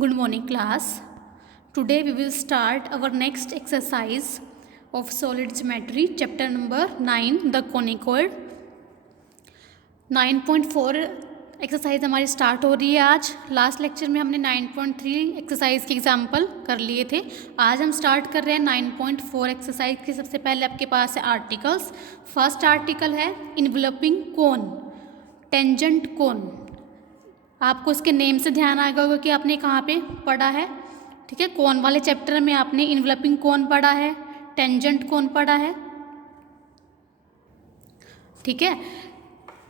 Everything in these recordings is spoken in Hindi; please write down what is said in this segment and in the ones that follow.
Good morning, class. Today we will start our next exercise of solid geometry, chapter number 9, the conicoid. 9.4 exercise हमारी स्टार्ट हो रही है आज. लास्ट लेक्चर में हमने 9.3 एक्सरसाइज के एग्जाम्पल कर लिए थे. आज हम स्टार्ट कर रहे हैं 9.4 एक्सरसाइज की. सबसे पहले आपके पास है आर्टिकल्स. फर्स्ट आर्टिकल है इन्वेलपिंग कोन, टेंजेंट कोन. आपको इसके नेम से ध्यान आएगा होगा कि आपने कहाँ पे पढ़ा है. ठीक है, कोन वाले चैप्टर में आपने इन्वेलपिंग कोन पढ़ा है, टेंजेंट कोन पढ़ा है. ठीक है,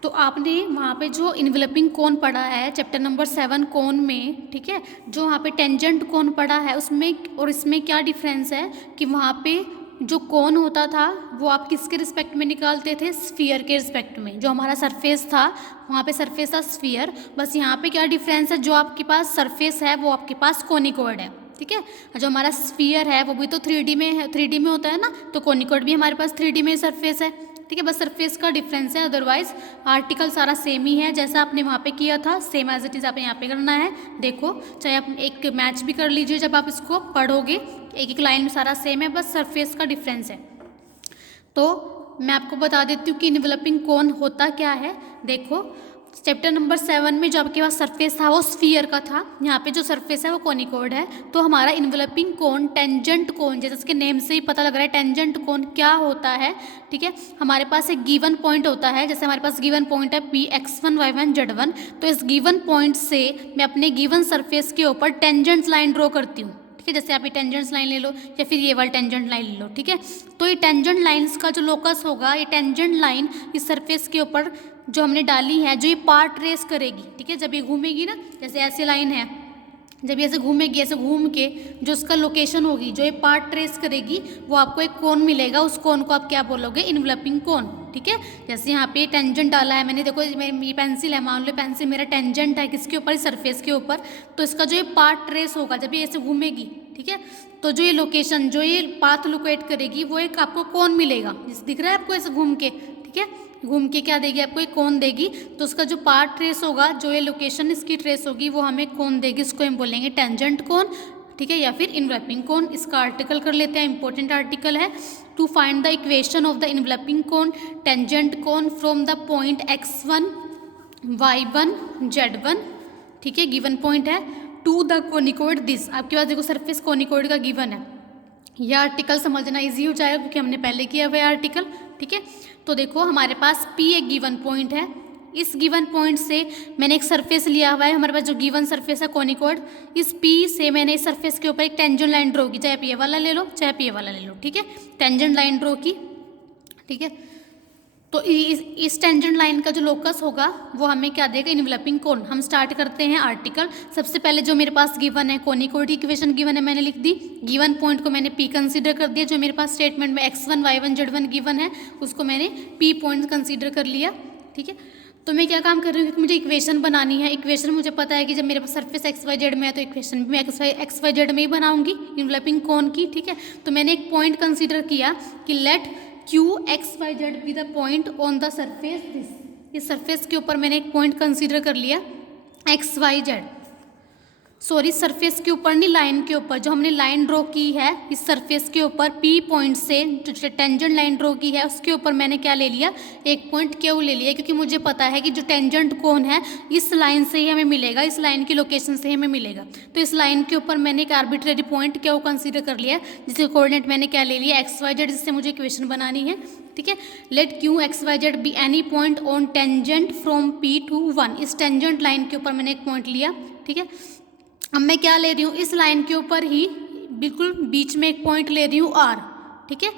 तो आपने वहाँ पे जो इन्वेलपिंग कोन पढ़ा है चैप्टर नंबर 7 कोन में. ठीक है, जो वहाँ पे टेंजेंट कोन पढ़ा है उसमें और इसमें क्या डिफरेंस है कि वहाँ पे जो कोन होता था वो आप किसके रिस्पेक्ट में निकालते थे, स्फीयर के रिस्पेक्ट में. जो हमारा सरफेस था वहाँ पे सरफेस था स्फीयर. बस यहाँ पे क्या डिफरेंस है, जो आपके पास सरफेस है वो आपके पास कोनिकॉइड है. ठीक है, जो हमारा स्फीयर है वो भी तो 3D में है, 3D में होता है ना, तो कोनिकॉइड भी हमारे पास 3D में सरफेस है. ठीक है, बस सरफेस का डिफरेंस है. अदरवाइज आर्टिकल सारा सेम ही है, जैसा आपने वहाँ पे किया था सेम एज इट इज़ आपने यहाँ पे करना है. देखो, चाहे आप एक मैच भी कर लीजिए जब आप इसको पढ़ोगे, एक एक लाइन में सारा सेम है, बस सरफेस का डिफरेंस है. तो मैं आपको बता देती हूँ कि इन्वेलपिंग कोन होता क्या है. देखो, चैप्टर नंबर 7 में जो आपके पास सरफेस था वो स्फीयर का था, यहाँ पे जो सरफेस है वो कोनिकॉइड है. तो हमारा इन्वेलपिंग कोन टेंजेंट कोन, जैसे इसके नेम से ही पता लग रहा है टेंजेंट कोन क्या होता है. ठीक है, हमारे पास एक गिवन पॉइंट होता है. जैसे हमारे पास गिवन पॉइंट है P x1 y1 z1, तो इस गिवन पॉइंट से मैं अपने गिवन सरफेस के ऊपर टेंजेंट लाइन ड्रॉ करती हूँ. ठीक है, जैसे आप ये टेंजेंट लाइन ले लो या फिर ये वाला टेंजेंट लाइन ले लो. ठीक है, तो ये टेंजेंट लाइंस का जो लोकस होगा, ये टेंजेंट लाइन इस सरफेस के ऊपर जो हमने डाली है, जो ये पार्ट ट्रेस करेगी. ठीक है, जब ये घूमेगी ना, जैसे ऐसी लाइन है, जब ये ऐसे घूमेगी, ऐसे घूम के जो उसका लोकेशन होगी, जो ये पार्ट ट्रेस करेगी, वो आपको एक कोन मिलेगा. उस कोन को आप क्या बोलोगे, इन्वेलपिंग कोन. ठीक है, जैसे यहाँ पे टेंजेंट डाला है मैंने, देखो ये पेंसिल है, मान लो पेंसिल मेरा टेंजेंट है किसके ऊपर, सरफेस के ऊपर. तो इसका जो ये पार्ट ट्रेस होगा जब ये ऐसे घूमेगी, ठीक है, तो जो ये लोकेशन, जो ये पाथ लोकेट करेगी, वो एक आपको कोन मिलेगा. दिख रहा है आपको ऐसे घूम के. ठीक है, घूम के क्या देगी आपको, एक कोन देगी. तो उसका जो पार्ट ट्रेस होगा, जो ये लोकेशन इसकी ट्रेस होगी, वो हमें कोन देगी. इसको हम बोलेंगे टेंजेंट कोन. ठीक है, या फिर इन्वेलपिंग कोन. इसका आर्टिकल कर लेते हैं, इंपॉर्टेंट आर्टिकल है. To find the equation of the enveloping cone tangent cone from the point x1 y1 z1. ठीक है, गिवन पॉइंट है. टू द कोनिकॉइड दिस, आपके पास देखो सरफेस कोनिकॉइड का गिवन है. यह आर्टिकल समझना इजी हो जाएगा क्योंकि हमने पहले किया हुआ है आर्टिकल. ठीक है, तो देखो हमारे पास P एक गिवन पॉइंट है. इस गिवन पॉइंट से मैंने एक सरफेस लिया हुआ है, हमारे पास जो गिवन सरफेस है कोनिकॉइड. इस P से मैंने इस सरफेस के ऊपर एक टेंजेंट लाइन ड्रॉ की, चाहे आप ये वाला ले लो चाहे आप ये वाला ले लो. ठीक है, टेंजेंट लाइन ड्रॉ की. ठीक है, तो इस टेंजेंट लाइन का जो लोकस होगा वो हमें क्या देगा, इन्वेलपिंग कोन. हम स्टार्ट करते हैं आर्टिकल. सबसे पहले जो मेरे पास गिवन है कोनिकॉइड इक्वेशन गिवन है, मैंने लिख दी. गिवन पॉइंट को मैंने P कंसीडर कर दिया. जो मेरे पास स्टेटमेंट में x1 y1 z1 गिवन है उसको मैंने P पॉइंट कंसीडर कर लिया. ठीक है, तो मैं क्या काम कर रही हूँ कि मुझे इक्वेशन बनानी है. इक्वेशन मुझे पता है कि जब मेरे पास सरफेस XYZ में है तो इक्वेशन भी मैं XYZ में ही बनाऊंगी इन्वेलपिंग कोन की. ठीक है, तो मैंने एक पॉइंट कंसीडर किया कि let QXYZ be the point on the surface this. इस सरफेस के ऊपर मैंने एक पॉइंट कंसीडर कर लिया XYZ. सॉरी, सरफेस के ऊपर नहीं, लाइन के ऊपर. जो हमने लाइन ड्रॉ की है इस सरफेस के ऊपर P पॉइंट से, जो टेंजेंट लाइन ड्रॉ की है उसके ऊपर मैंने क्या ले लिया, एक पॉइंट Q ले लिया. क्योंकि मुझे पता है कि जो टेंजेंट कोन है इस लाइन से ही हमें मिलेगा, इस लाइन की लोकेशन से ही हमें मिलेगा. तो इस लाइन के ऊपर मैंने एक आर्बिट्रेरी पॉइंट Q कंसीडर कर लिया, जिसके कोऑर्डिनेट मैंने क्या ले लिया, XYZ, जिससे मुझे इक्वेशन बनानी है. ठीक है, let QXYZ be any point on tangent from P to 1. इस टेंजेंट लाइन के ऊपर मैंने एक पॉइंट लिया. ठीक है, अब मैं क्या ले रही हूँ, इस लाइन के ऊपर ही बिल्कुल बीच में एक पॉइंट ले रही हूँ R. ठीक है,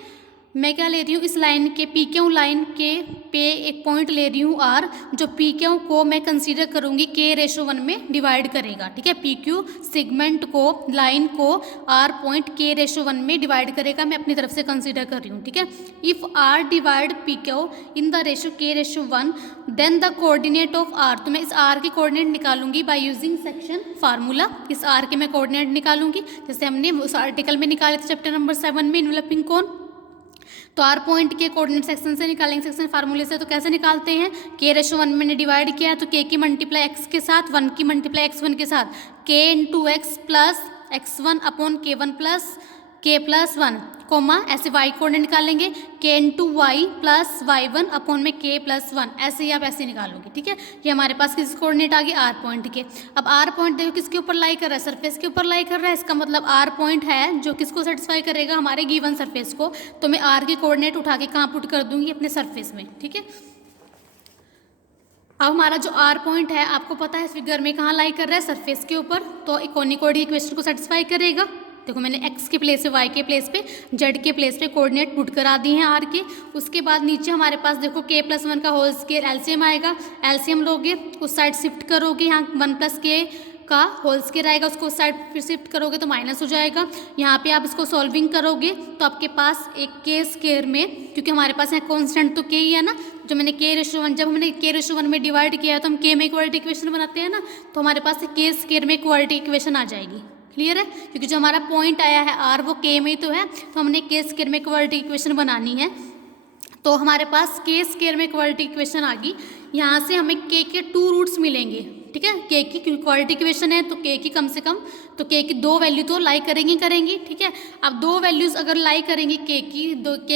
मैं क्या ले रही हूँ, इस लाइन के PQ लाइन के पे एक पॉइंट ले रही हूँ R, जो PQ को मैं कंसीडर करूँगी K/1 में डिवाइड करेगा. ठीक है, PQ सेगमेंट को, लाइन को R पॉइंट K/1 में डिवाइड करेगा, मैं अपनी तरफ से कंसीडर कर रही हूँ. ठीक है, if R divide PQ in the ratio K/1 then the coordinate of R. तो मैं इस R के कोऑर्डिनेट निकालूंगी बाय यूजिंग सेक्शन फार्मूला. इस R के मैं कोऑर्डिनेट निकालूंगी जैसे हमने उस आर्टिकल में निकाले थे चैप्टर नंबर 7 में इन्वेलपिंग कोन. तो आर पॉइंट के कोऑर्डिनेट सेक्शन से निकालेंगे, सेक्शन फार्मूले से। तो कैसे निकालते हैं, k/1 मैंने डिवाइड किया तो k की मल्टीप्लाई x के साथ, 1 की मल्टीप्लाई x1 के साथ, k into X plus x1 upon k1 plus k plus 1, comma ऐसे y कोऑर्डिनेट निकालेंगे k into Y plus y1 upon में k प्लस 1, ऐसे ही आप ऐसे निकालोगे, ठीक है। ये हमारे पास किस कोऑर्डिनेट आ गए, आर पॉइंट के। अब आर पॉइंट देखो किसके ऊपर लाई कर रहा है, सरफेस के ऊपर लाई कर रहा है। इसका मतलब आर पॉइंट है जो किसको सेटिस्फाई करेगा, हमारे गिवन सरफेस को। तो मैं आर के कोऑर्डिनेट उठा के कहाँ पुट कर दूंगी, अपने सरफेस में, ठीक है। अब हमारा जो आर पॉइंट है आपको पता है फिगर में कहाँ लाई कर रहा है, सरफेस के ऊपर। तो कोनिक इक्वेशन को सेटिस्फाई करेगा। देखो मैंने x के प्लेस पे, y के प्लेस पे, z के प्लेस पे कोऑर्डिनेट पुट करा दिए हैं आर के। उसके बाद नीचे हमारे पास देखो k प्लस 1 का होल स्क्वायर एलसीएम आएगा, एलसीएम लोगे उस साइड शिफ्ट करोगे, यहाँ 1 प्लस k का होल स्क्वायर आएगा, उसको उस साइड फिर शिफ्ट करोगे तो माइनस हो जाएगा। यहाँ पे आप इसको सॉल्विंग करोगे तो आपके पास एक k स्क्वायर में, क्योंकि हमारे पास यहाँ कॉन्स्टेंट तो k ही है ना, जो मैंने k/1, जब हमने k/1 में डिवाइड किया है तो हम k में इक्वालिटी इक्वेशन बनाते हैं ना, तो हमारे पास k स्क्वायर में इक्वालिटी इक्वेशन आ जाएगी। क्लियर है, क्योंकि जो हमारा पॉइंट आया है आर वो k में तो है, तो हमने k स्क्वायर में इक्वालिटी इक्वेशन बनानी है। तो हमारे पास k स्क्वायर में इक्वालिटी इक्वेशन आ गई। यहाँ से हमें k के 2 रूट्स मिलेंगे, ठीक है। k की इक्वालिटी इक्वेशन है तो k की कम से कम, तो k की 2 वैल्यू तो लाई करेंगी, ठीक है। अब 2 वैल्यूज़ अगर लाई करेंगी k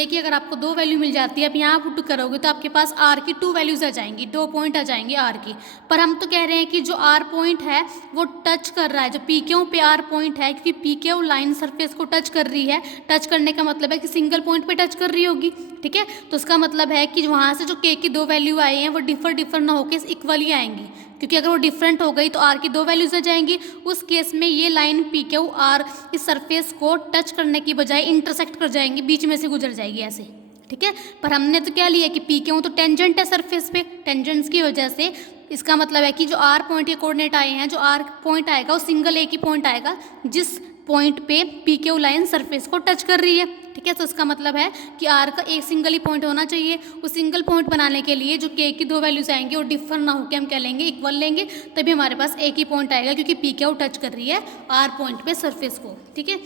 की अगर आपको 2 वैल्यू मिल जाती है, अब यहाँ पुट करोगे तो आपके पास r की 2 वैल्यूज़ आ जाएंगी, 2 पॉइंट आ जाएंगे r की। पर हम तो कह रहे हैं कि जो r पॉइंट है वो टच कर रहा है, जो PQ पे r पॉइंट है, क्योंकि PQ लाइन सरफेस को टच कर रही है। टच करने का मतलब है कि सिंगल पॉइंट पे टच कर रही होगी, ठीक है। तो उसका मतलब है कि वहाँ से जो k की 2 वैल्यू आई हैं वो डिफर ना होकर इक्वली आएंगी, क्योंकि अगर वो डिफरेंट हो गई तो r की 2 वैल्यूज आ जाएंगी। उस केस में ये लाइन PQ r इस सरफेस को टच करने की बजाय इंटरसेक्ट कर जाएंगी, बीच में से गुजर जाएगी ऐसे, ठीक है। पर हमने तो क्या लिया कि PQ तो टेंजेंट है सरफेस पे, टेंजेंट्स की वजह से इसका मतलब है कि जो r पॉइंट के कोऑर्डिनेट आए हैं, जो r पॉइंट आएगा वो सिंगल एक ही पॉइंट आएगा जिस पॉइंट पे PQ लाइन सरफेस को टच कर रही है, ठीक है। तो इसका मतलब है कि r का एक सिंगल ही पॉइंट होना चाहिए। उस सिंगल पॉइंट बनाने के लिए जो k की 2 वैल्यूज आएंगे वो डिफर ना होकर हम क्या लेंगे, इक्वल लेंगे, तभी हमारे पास एक ही पॉइंट आएगा, क्योंकि PQ टच कर रही है r पॉइंट पे सरफेस को, ठीक है।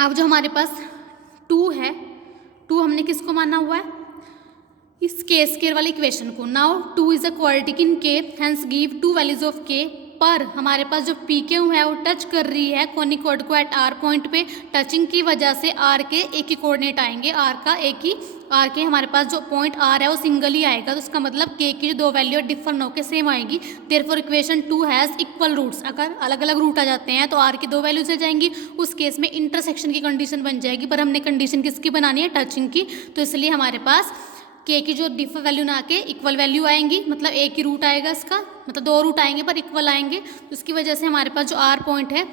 अब जो हमारे पास 2 है, 2 हमने किसको माना हुआ है, इस k स्क्वायर वाली इक्वेशन को। Now 2 is a quadratic in k, hence give 2 values of k। पर हमारे पास जो PQ है वो टच कर रही है कोनिक कोड को एट r पॉइंट पे। टचिंग की वजह से r के एक ही कोऑर्डिनेट आएंगे, r का एक ही, r के हमारे पास जो पॉइंट r है वो सिंगल ही आएगा। तो उसका मतलब k की जो 2 वैल्यू डिफर न होकर सेम आएगी। Therefore equation 2 has equal roots. अगर अलग अलग रूट आ जाते हैं तो r की 2 वैल्यूज आ जाएंगी, उस केस में इंटरसेक्शन की कंडीशन बन जाएगी। पर हमने कंडीशन किसकी बनानी है, टचिंग की, तो इसलिए हमारे पास k की जो डिफर वैल्यू ना आके इक्वल वैल्यू आएंगी, मतलब एक ही रूट आएगा इसका, मतलब 2 रूट आएंगे पर इक्वल आएंगे। उसकी वजह से हमारे पास जो r पॉइंट है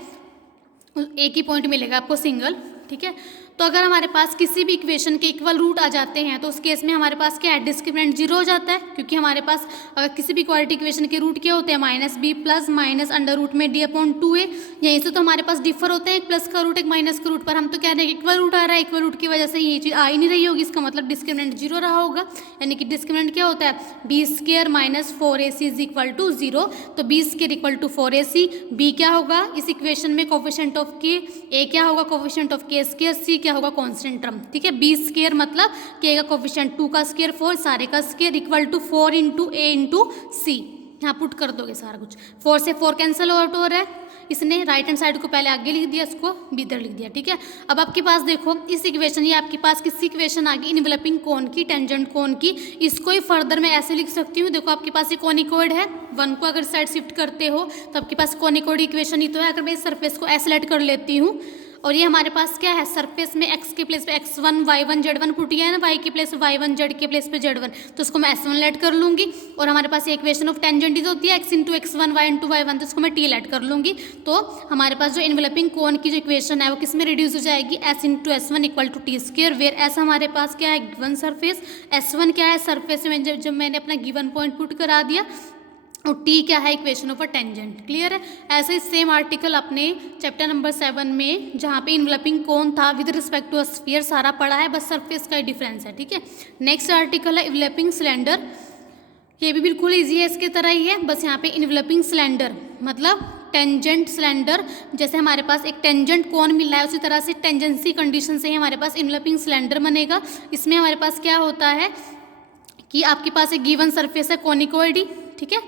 एक ही पॉइंट मिलेगा आपको सिंगल, ठीक है। तो अगर हमारे पास किसी भी इक्वेशन के इक्वल रूट आ जाते हैं तो उस केस में हमारे पास क्या है, डिस्क्रिमिनेंट 0 हो जाता है, क्योंकि हमारे पास अगर किसी भी क्वाड्रेटिक इक्वेशन के रूट क्या होते हैं, -b plus minus under root में d/2a। यहीं से तो हमारे पास डिफर होते हैं, एक प्लस का रूट एक माइनस का रूट, पर हम तो कह रहे हैं कि इक्वल रूट आ रहा है, इक्वल रूट की वजह से ये चीज़ आ ही नहीं रही होगी। इसका मतलब डिस्क्रिमिनेंट 0 रहा होगा, यानी कि डिस्क्रिमिनेंट क्या होता है, b² minus 4ac is equal to 0। तो b² equal to 4ac, b क्या होगा इस इक्वेशन में कोफिशिएंट ऑफ k, a क्या होगा कोफिशिएंट ऑफ k², c क्या होगा कॉन्स्टेंट टर्म, ठीक है। b² मतलब k का कोफिशिएंट 2 का स्क्वायर 4, सारे का square equal to 4 into a into c। यहाँ पुट कर दोगे सारा कुछ, 4 से 4 कैंसिल आउट हो रहा है, इसने राइट हैंड साइड को पहले आगे लिख दिया, इसको भी इधर लिख दिया, ठीक है। अब आपके पास देखो इस इक्वेशन, ये आपके पास किसी इक्वेशन आ गई इनवेलपिंग कोन की, टेंजेंट कोन की। इसको ही फर्दर मैं ऐसे लिख सकती हूँ, देखो आपके पास ये कोनिकोइड है, 1 को अगर साइड शिफ्ट करते हो तो आपके पास कोनिकोइड इक्वेशन ही तो है। अगर मैं इस सरफेस को ऐसे लेट कर लेती हूँ और ये हमारे पास क्या है, सरफेस में x के प्लेस पे x1 y1 z1 पुट किया है ना, y के प्लेस पे y1 z के प्लेस पे z1, तो उसको मैं s1 लेट कर लूँगी। और हमारे पास इक्वेशन ऑफ टेंजेंट होती है x into x1 y into y1, तो उसको मैं t लेट कर लूँगी। तो हमारे पास जो इन्वेलपिंग कोन की जो इक्वेशन है वो किस में रिड्यूस हो जाएगी, s into s1 equal to T square, where s हमारे पास क्या है, गिवन सरफेस, s1 क्या है सरफेस में जब मैंने अपना गिवन पॉइंट पुट करा दिया, और t क्या है, equation of a tangent. Clear है। ऐसे ही सेम आर्टिकल अपने चैप्टर नंबर 7 में जहाँ पे इन्वेलपिंग कोन था with respect to a sphere सारा पड़ा है, बस सरफेस का ही डिफरेंस है, ठीक है। नेक्स्ट आर्टिकल है इन्वेलपिंग सिलेंडर, ये भी बिल्कुल ईजी है, इसके तरह ही है, बस यहाँ पे इन्वेलपिंग सिलेंडर मतलब टेंजेंट सिलेंडर, जैसे हमारे पास एक टेंजेंट कोन मिला है उसी तरह से टेंजेंसी कंडीशन से ही हमारे पास इनवेलपिंग सिलेंडर बनेगा। इसमें हमारे पास क्या होता है कि आपके पास एक गिवन सरफेस है कोनिकोइडी, ठीक है।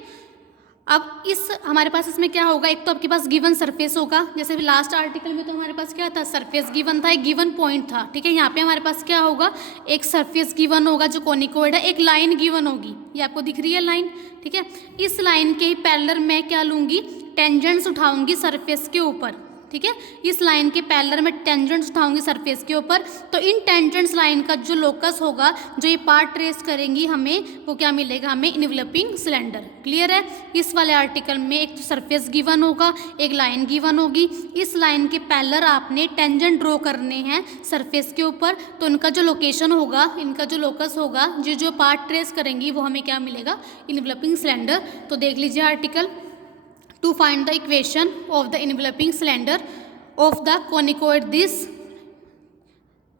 अब इस हमारे पास इसमें क्या होगा, एक तो आपके पास गिवन सरफेस होगा, जैसे लास्ट आर्टिकल में तो हमारे पास क्या था, सरफेस गिवन था, एक गिवन पॉइंट था, ठीक है। यहाँ पे हमारे पास क्या होगा, एक सरफेस गिवन होगा जो कोनिकोइड है, एक लाइन गिवन होगी, ये आपको दिख रही है लाइन, ठीक है। इस लाइन के ही पैरेलल मैं क्या लूँगी, टेंजेंट्स उठाऊंगी सरफेस के ऊपर, ठीक है। इस लाइन के पैरेलल में टेंजेंट्स उठाऊंगी सरफेस के ऊपर, तो इन टेंजेंट्स लाइन का जो लोकस होगा, जो ये पार्ट ट्रेस करेंगी हमें, वो क्या मिलेगा हमें, इनवेलपिंग सिलेंडर। क्लियर है। इस वाले आर्टिकल में एक तो सरफेस गिवन होगा, एक लाइन गिवन होगी, इस लाइन के पैरेलल आपने टेंजेंट ड्रॉ करने हैं सरफेस के ऊपर, तो इनका जो लोकेशन होगा, इनका जो लोकस होगा, जो पार्ट ट्रेस करेंगी वो हमें क्या मिलेगा, इनवेलपिंग सिलेंडर। तो देख लीजिए article, to find the equation of the enveloping cylinder of the conicoid this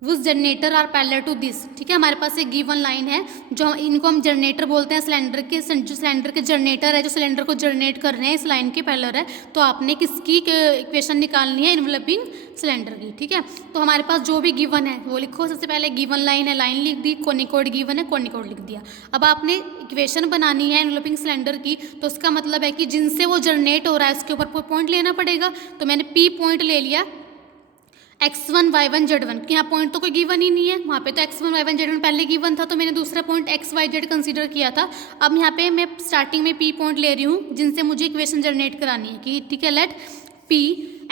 whose generator are parallel to this, ठीक है। हमारे पास एक गिवन लाइन है, जो इनको हम जनरेटर बोलते हैं, सिलेंडर के, जो सिलेंडर के जनरेटर है, जो सिलेंडर को जनरेट कर रहे हैं, इस लाइन के पैरेलल है, तो आपने किसकी इक्वेशन निकालनी है, इनवेलपिंग सिलेंडर की, ठीक है। तो हमारे पास जो भी गिवन है वो लिखो, सबसे पहले गिवन लाइन है, लाइन लिख दी, कोनिकोइड गिवन है, कोनिकोइड लिख दिया। अब आपने इक्वेशन बनानी है इनवेलपिंग सिलेंडर की, तो उसका मतलब है कि जिनसे वो जनरेट हो रहा है उसके ऊपर पॉइंट लेना पड़ेगा। तो मैंने P पॉइंट ले लिया, x1 y1 z1, यहाँ पॉइंट तो कोई गिवन ही नहीं है, वहाँ पे तो x1 y1 z1 पहले गिवन था, तो मैंने दूसरा point x y z consider किया था। अब यहाँ पे मैं स्टार्टिंग में P पॉइंट ले रही हूँ जिनसे मुझे इक्वेशन जनरेट करानी है, कि ठीक है, let P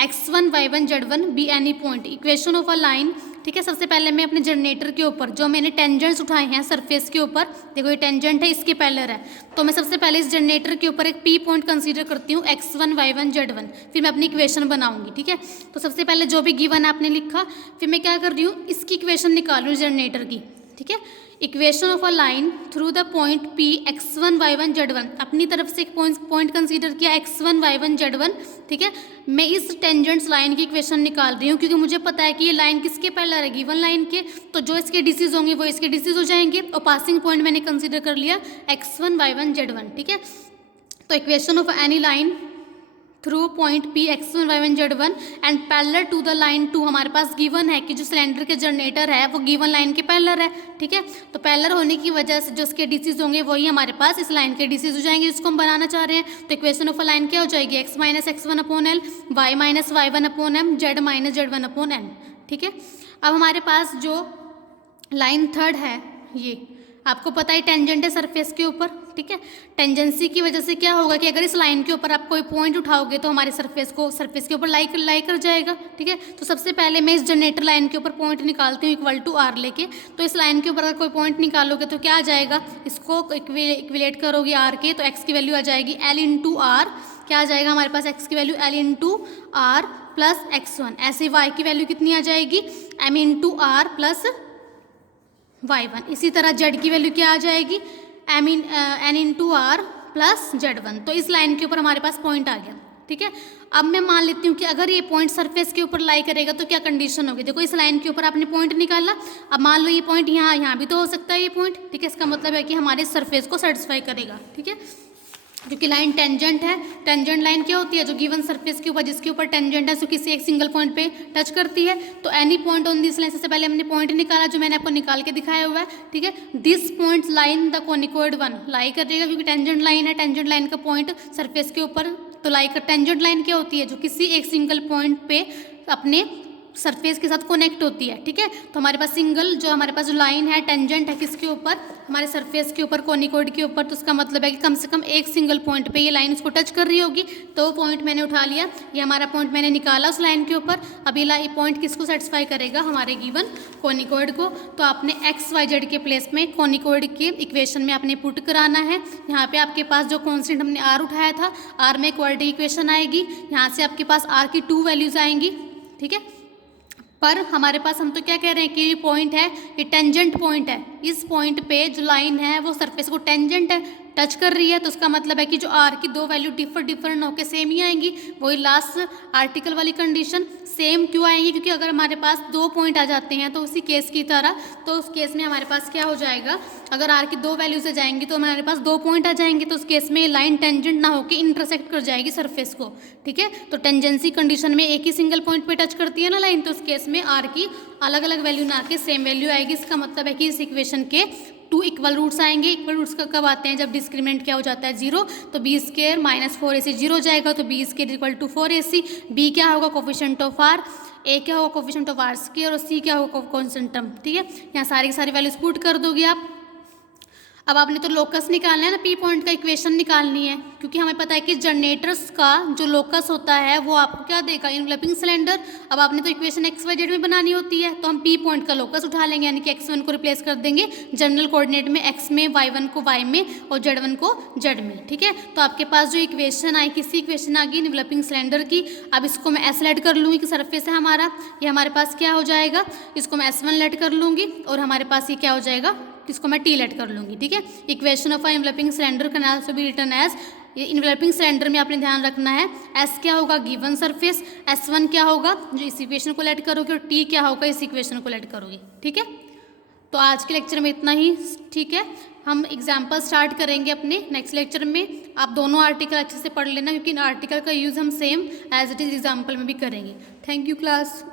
x1 y1 z1 be any point, equation of a line, ठीक है। सबसे पहले मैं अपने जनरेटर के ऊपर जो मैंने टेंजेंट्स उठाए हैं सरफेस के ऊपर, देखो ये टेंजेंट है, इसके पैरेलल है, तो मैं सबसे पहले इस जनरेटर के ऊपर एक P पॉइंट कंसीडर करती हूँ, x1 y1 z1, फिर मैं अपनी इक्वेशन बनाऊंगी, ठीक है। तो सबसे पहले जो भी गिवन आपने लिखा, फिर मैं क्या कर रही हूँ, इसकी इक्वेशन निकाल रही हूँ जनरेटर की, ठीक है। Equation of a line through the point P x1 y1 z1, अपनी तरफ से एक पॉइंट कंसीडर किया x1 y1 z1, ठीक है। मैं इस टेंजेंट्स लाइन की इक्वेशन निकाल रही हूँ, क्योंकि मुझे पता है कि ये लाइन किसके पैरेलल है, गिवन लाइन के, तो जो इसके डिसीज होंगे वो इसके डिसीज हो जाएंगे, और पासिंग पॉइंट मैंने कंसीडर कर लिया x1 y1 z1, ठीक है। तो equation of any line through point P x1 y1 z1 and parallel to the line 2, हमारे पास गिवन है कि जो सिलेंडर के जनरेटर है वो गिवन लाइन के पैरेलल है, ठीक है। तो पैरेलल होने की वजह से जो इसके डिसीज होंगे वही हमारे पास इस लाइन के डिसीज हो जाएंगे, जिसको हम बनाना चाह रहे हैं। तो इक्वेशन ऑफ अ लाइन क्या हो जाएगी, x minus x1 upon L, y minus y1 upon M, z minus z1 upon N, ठीक है। अब हमारे पास जो लाइन थर्ड है, ये आपको पता है टेंजेंट है सरफेस के ऊपर, ठीक है। टेंजेंसी की वजह से क्या होगा कि अगर इस लाइन के ऊपर आप कोई पॉइंट उठाओगे तो हमारे सरफेस के ऊपर लाई कर जाएगा, ठीक है। तो सबसे पहले मैं इस जनरेटर लाइन के ऊपर पॉइंट निकालती हूँ इक्वल टू आर लेके, तो इस लाइन के ऊपर अगर कोई पॉइंट निकालोगे तो क्या आ जाएगा, इसको इक्विलेट करोगे आर के, तो एक्स की वैल्यू आ जाएगी एल इंटू आर, क्या आ जाएगा हमारे पास एक्स की value L into R plus x1, ऐसे वाई की वैल्यू कितनी आ जाएगी, M into R plus y1, इसी तरह z की वैल्यू क्या आ जाएगी, N into R plus z1। तो इस लाइन के ऊपर हमारे पास पॉइंट आ गया, ठीक है। अब मैं मान लेती हूँ कि अगर ये पॉइंट सरफेस के ऊपर लाई करेगा तो क्या कंडीशन होगी, देखो इस लाइन के ऊपर आपने पॉइंट निकाला, अब मान लो ये पॉइंट यहाँ भी तो हो सकता है ये पॉइंट, ठीक है। इसका मतलब है कि हमारे सरफेस को सेटिस्फाई करेगा, ठीक है, क्योंकि लाइन टेंजेंट है। टेंजेंट लाइन क्या होती है, जो गिवन सरफेस के ऊपर जिसके ऊपर टेंजेंट है सो किसी एक सिंगल पॉइंट पे टच करती है। तो any point on this line, सबसे पहले हमने पॉइंट निकाला जो मैंने आपको निकाल के दिखाया हुआ है, ठीक है। This point line the conicoid one, lie करेगा क्योंकि टेंजेंट लाइन है, टेंजेंट लाइन का पॉइंट सरफेस के ऊपर, तो लाई कर टेंजेंट लाइन क्या होती है, जो किसी एक सिंगल पॉइंट पे अपने सरफेस के साथ कनेक्ट होती है, ठीक है। तो हमारे पास सिंगल जो हमारे पास जो लाइन है टेंजेंट है किसके ऊपर, हमारे सरफेस के ऊपर, कोनिकोइड के ऊपर, तो उसका मतलब है कि कम से कम एक सिंगल पॉइंट पे ये लाइन इसको टच कर रही होगी। तो वो पॉइंट मैंने उठा लिया, ये हमारा पॉइंट मैंने निकाला उस लाइन के ऊपर। अब ये पॉइंट किसको सेटिस्फाई करेगा, हमारे गिवन कोनिकोइड को। तो आपने एक्स वाई जेड के प्लेस में कोनिकोइड के इक्वेशन में आपने पुट कराना है। यहाँ पे आपके पास जो कॉन्स्टेंट हमने आर उठाया था, आर में क्वाड्रेटिक इक्वेशन आएगी, यहाँ से आपके पास आर की 2 वैल्यूज आएंगी, ठीक है। पर हमारे पास हम तो क्या कह रहे हैं कि ये पॉइंट है, ये टेंजेंट पॉइंट है, इस पॉइंट पे जो लाइन है वो सरफेस को टेंजेंट है, टच कर रही है, तो उसका मतलब है कि जो आर की दो वैल्यू डिफरेंट होकर सेम ही आएंगी। वही लास्ट आर्टिकल वाली कंडीशन, सेम क्यों आएंगी, क्योंकि अगर हमारे पास 2 पॉइंट आ जाते हैं तो उसी केस की तरह, तो उस केस में हमारे पास क्या हो जाएगा, अगर आर की दो वैल्यू से जाएंगी तो हमारे पास 2 पॉइंट आ जाएंगे, तो उस केस में लाइन टेंजेंट ना होकर इंटरसेक्ट कर जाएगी सरफेस को, ठीक है। तो टेंजेंसी कंडीशन में एक ही सिंगल पॉइंट पे टच करती है ना लाइन, तो उस केस में आर की अलग अलग वैल्यू ना आके सेम वैल्यू आएगी। इसका मतलब है कि इस इक्वेशन के 2 इक्वल रूट्स आएंगे। इक्वल रूट्स कब आते हैं, जब डिस्क्रिमिनेंट क्या हो जाता है 0, तो बी स्क्वायर माइनस 4ac 0 हो जाएगा, तो B square equal to 4ac। B क्या होगा, कोफिशिएंट ऑफ आर, ए क्या होगा, कोफिशिएंट ऑफ आर स्क्वायर, और सी क्या होगा, कांस्टेंट टर्म, ठीक है। यहाँ सारी की सारी वैल्यूज पुट कर दोगे आप। अब आपने तो लोकस निकालना है ना, पी पॉइंट का इक्वेशन निकालनी है, क्योंकि हमें पता है कि जनरेटर्स का जो लोकस होता है वो आपको क्या देगा, इनवेलपिंग सिलेंडर। अब आपने तो इक्वेशन एक्स वाई जेड में बनानी होती है, तो हम पी पॉइंट का लोकस उठा लेंगे, यानी कि x1 को रिप्लेस कर देंगे जनरल कोऑर्डिनेट में x में, y1 को y में और z1 को z में, ठीक है। तो आपके पास जो इक्वेशन आई, किसी इक्वेशन आ गई इनवेलपिंग सिलेंडर की। अब इसको मैं एस लेट कर लूँगी कि सरफेस है हमारा, ये हमारे पास क्या हो जाएगा, इसको मैं S1 लेट कर लूँगी, और हमारे पास ये क्या हो जाएगा, इसको मैं टी लेट कर लूँगी, ठीक है। Equation of enveloping cylinder can also be written as, ये इनवेलपिंग सिलेंडर में आपने ध्यान रखना है एस क्या होगा, गिवन सरफेस, S1 क्या होगा जो इस इक्वेशन को लेट करोगे, और टी क्या होगा इस इक्वेशन को लेट करोगे, ठीक है। तो आज के लेक्चर में इतना ही, ठीक है। हम एग्जाम्पल स्टार्ट करेंगे अपने नेक्स्ट लेक्चर में। आप दोनों आर्टिकल अच्छे से पढ़ लेना, क्योंकि इन आर्टिकल का यूज़ हम same as it is example में भी करेंगे। Thank you class.